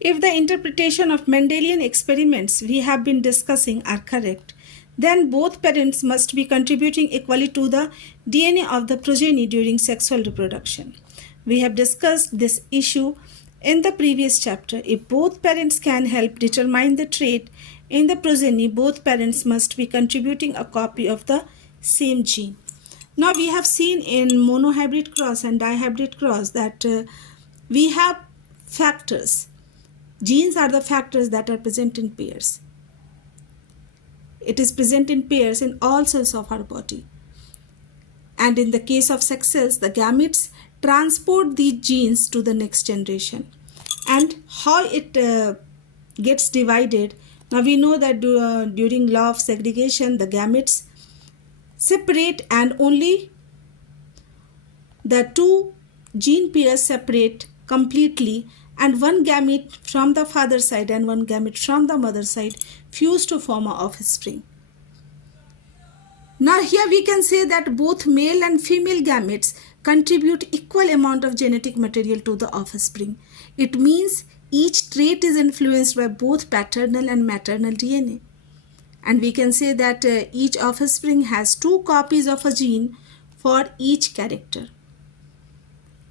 If the interpretation of Mendelian experiments we have been discussing are correct, then both parents must be contributing equally to the DNA of the progeny during sexual reproduction. We have discussed this issue in the previous chapter. If both parents can help determine the trait in the progeny, both parents must be contributing a copy of the same gene. Now we have seen in monohybrid cross and dihybrid cross that we have factors. Genes are the factors that are present in pairs. It is present in pairs in all cells of our body. And in the case of sex cells, the gametes transport these genes to the next generation. And how it gets divided, now we know that during law of segregation, the gametes separate and only the two gene pairs separate completely, and one gamete from the father side and one gamete from the mother side fuse to form an offspring. Now here we can say that both male and female gametes contribute equal amount of genetic material to the offspring. It means each trait is influenced by both paternal and maternal DNA. And we can say that each offspring has 2 copies of a gene for each character.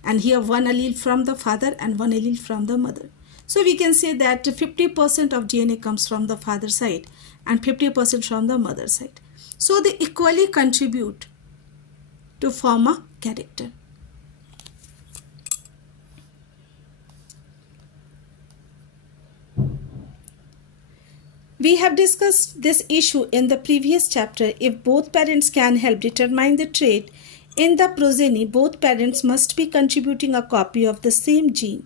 And here one allele from the father and one allele from the mother. So we can say that 50% of DNA comes from the father side and 50% from the mother side. So they equally contribute to form a character. We have discussed this issue in the previous chapter. If both parents can help determine the trait in the progeny, both parents must be contributing a copy of the same gene.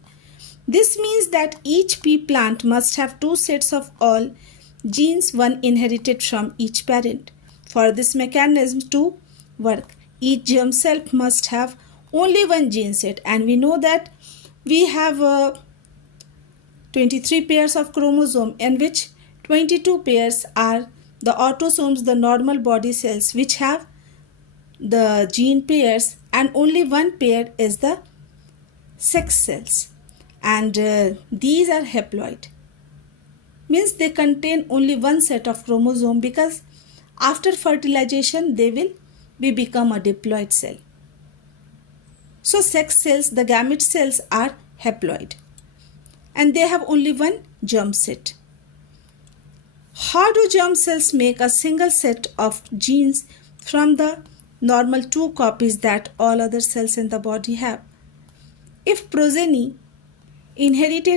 This means that each pea plant must have 2 sets of all genes, one inherited from each parent. For this mechanism to work, each germ cell must have only one gene set, and we know that we have 23 pairs of chromosome, in which 22 pairs are the autosomes, the normal body cells, which have the gene pairs, and only one pair is the sex cells, and these are haploid, means they contain only one set of chromosome, because after fertilization they will become a diploid cell. So sex cells, the gamete cells, are haploid and they have only one germ set. How do germ cells make a single set of genes from the normal 2 copies that all other cells in the body have? If progeny inherited